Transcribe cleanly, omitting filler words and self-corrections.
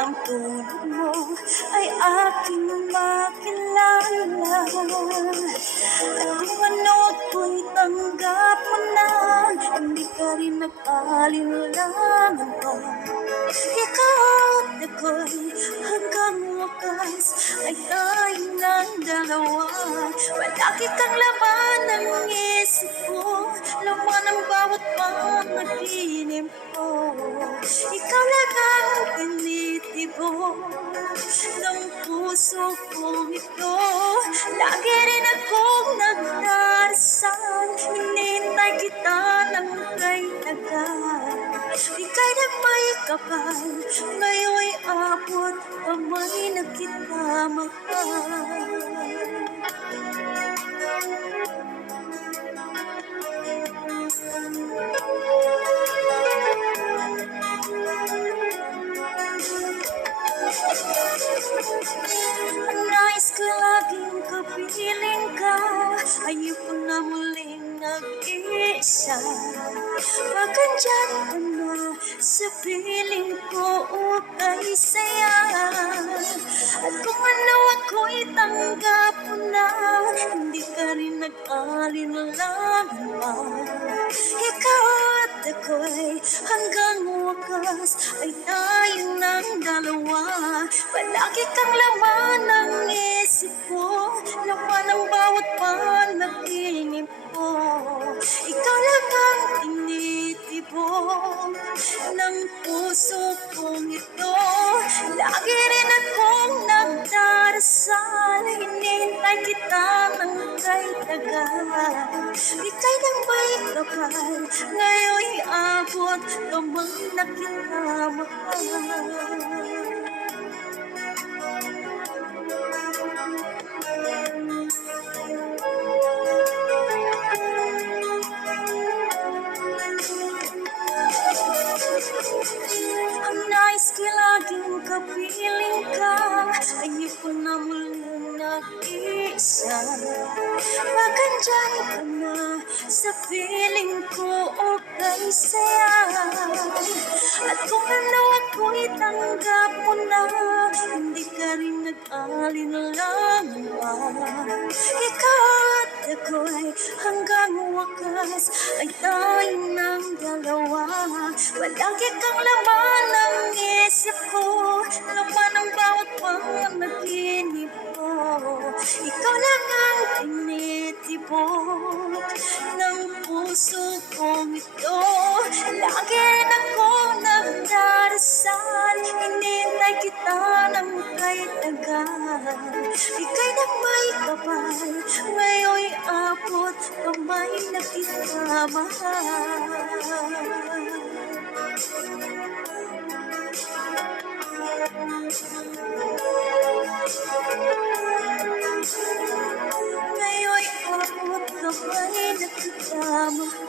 ang tulog mo ay aking makilala. At kung ano ko'y tanggap mo na, hindi ka rin nag-alinlangan pa. Ikaw at ako'y hanggang wakas ay tayong ng dalawa. Palagi kang laman ng isip ko, laman ng bawat panaginip ko. Ikaw lang ang tinitibok ng puso kong ito. Lagi rin akong nagdarasal, hinintay kita ng kay tagal. Ika'y na may kapal, ngayon'y abot kamay na kita mahal. Ang nais ko laging kapiling ka, ayoko na muling nag-iisa. Pag andyan ka na sa piling ko, ukay saya. At kung ano ako'y tanggap mo na, hindi ka rin nag-alinlangan pa. Ikaw at ako'y hanggang wakas ay tayong ng dalawa. Palagi kang laman ng isip ko, laman ng bawat panaginip ko. Ikaw lang ang tinitibok ng puso kong ito. Lagi rin akong nagdarasal, hinintay kita ng kay tagal. Ika'y nang may kapal, ngayon'y abot kamay na kita mahal. Ang nais ko laging kapiling ka, ayoko na muling nag-iisa. Pag andyan ka na sa piling ko, okay saya. At kung ano ako'y tanggap mo na, hindi ka rin nag-alinlangan pa. Ikaw at ako'y hanggang wakas ay tayong ng dalawa. Palagi kang laman ng isip ko, laman ng bawat panaginip ko. Ikaw lang ang tinitibok ng puso kong ito. Lagi rin akong nagdarasal, hinintay kita ng kay tagal. Ika'y na may kapal, ngayon'y abot kamay na kita mahal. Ngayon'y abot kamay na kita mahal.